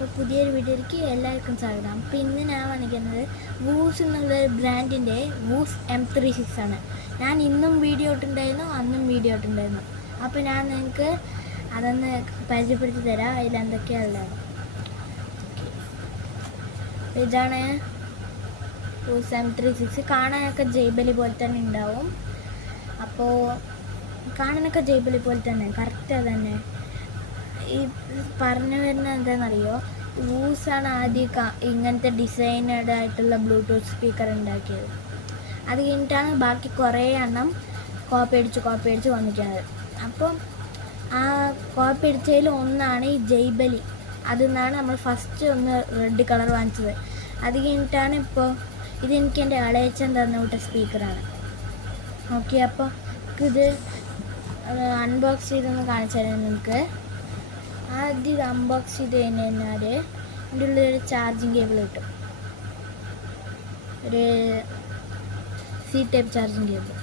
അപ്പോൾ പുതിയൊരു വീഡിയോയിലേക്ക് എല്ലാവർക്കും സ്വാഗതം. അപ്പോൾ ഇന്ന് ഞാൻ കാണിക്കുന്നത് വൂസ് എന്നുള്ള ബ്രാൻഡിൻ്റെ വൂസ് M36 ആണ്. ഞാൻ ഇന്നും വീഡിയോ ഇട്ടുണ്ടായിരുന്നു, അന്നും വീഡിയോ ഇട്ടുണ്ടായിരുന്നു. അപ്പോൾ ഞാൻ നിങ്ങൾക്ക് അതൊന്ന് പരിചയപ്പെടുത്തി തരാം, അതിലെന്തൊക്കെയാണ് ഉള്ളത്. ഇതാണ് വൂസ് M36. കാണാനൊക്കെ ജയ്ബലി പോലെ തന്നെ ഉണ്ടാവും. അപ്പോൾ കാണാനൊക്കെ ജയ്ബലി പോലെ തന്നെ, കറക്റ്റ് അത് തന്നെ. ഈ പറഞ്ഞു വരുന്നത് എന്താണെന്നറിയോ, വൂസാണ് ആദ്യം ഇങ്ങനത്തെ ഡിസൈനഡ് ആയിട്ടുള്ള ബ്ലൂടൂത്ത് സ്പീക്കർ ഉണ്ടാക്കിയത്. അത് കഴിഞ്ഞിട്ടാണ് ബാക്കി കുറേ എണ്ണം കോപ്പി അടിച്ച് വന്നിരിക്കുന്നത്. അപ്പം ആ കോപ്പി അടിച്ചതിൽ ഒന്നാണ് ഈ ജയ്ബലി. അതിൽ നിന്നാണ് നമ്മൾ ഫസ്റ്റ് ഒന്ന് റെഡ് കളർ വാങ്ങിച്ചത്. അത് കഴിഞ്ഞിട്ടാണ് ഇപ്പോൾ ഇതെനിക്ക് എൻ്റെ ഇളയച്ചൻ തന്ന വിട്ട സ്പീക്കറാണ്. ഓക്കെ, അപ്പോൾ ഇത് അൺബോക്സ് ചെയ്തൊന്ന് കാണിച്ചു തരാം നിങ്ങൾക്ക്. ആദ്യം ഇത് അൺബോക്സ് ചെയ്ത് കഴിഞ്ഞാൽ ഇതിൻ്റെ ഉള്ളിലൊരു ചാർജിങ് കേബിൾ കിട്ടും, ഒരു സി ടൈപ്പ് ചാർജിങ് കേബിൾ.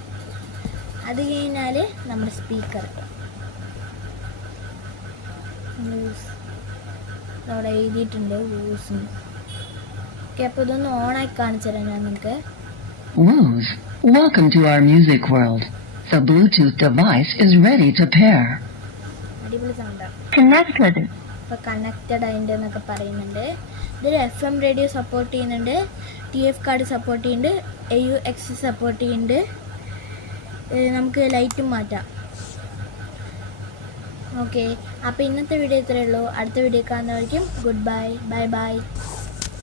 അത് കഴിഞ്ഞാൽ നമ്മുടെ സ്പീക്കർ അവിടെ എഴുതിയിട്ടുണ്ട് വൂസ്. ഓക്കെ, അപ്പോൾ ഇതൊന്ന് ഓണാക്കി കാണിച്ചു തരാം ഞാൻ നിങ്ങൾക്ക്. Woos, welcome to our music world. The Bluetooth device is ready to pair. അടിപൊളി സൗണ്ടാണ്. Connected. ഇപ്പോൾ കണക്റ്റഡ് അതിൻ്റെ എന്നൊക്കെ പറയുന്നുണ്ട്. ഇതൊരു FM റേഡിയോ സപ്പോർട്ട് ചെയ്യുന്നുണ്ട്, TF കാർഡ് സപ്പോർട്ട് ചെയ്യുന്നുണ്ട്, AUX സപ്പോർട്ട് ചെയ്യുന്നുണ്ട്. നമുക്ക് ലൈറ്റും മാറ്റാം. ഓക്കെ, അപ്പോൾ ഇന്നത്തെ വീഡിയോ ഇത്രയേ ഉള്ളൂ. അടുത്ത വീഡിയോ കാണുന്നവരേക്കും ഗുഡ് ബൈ.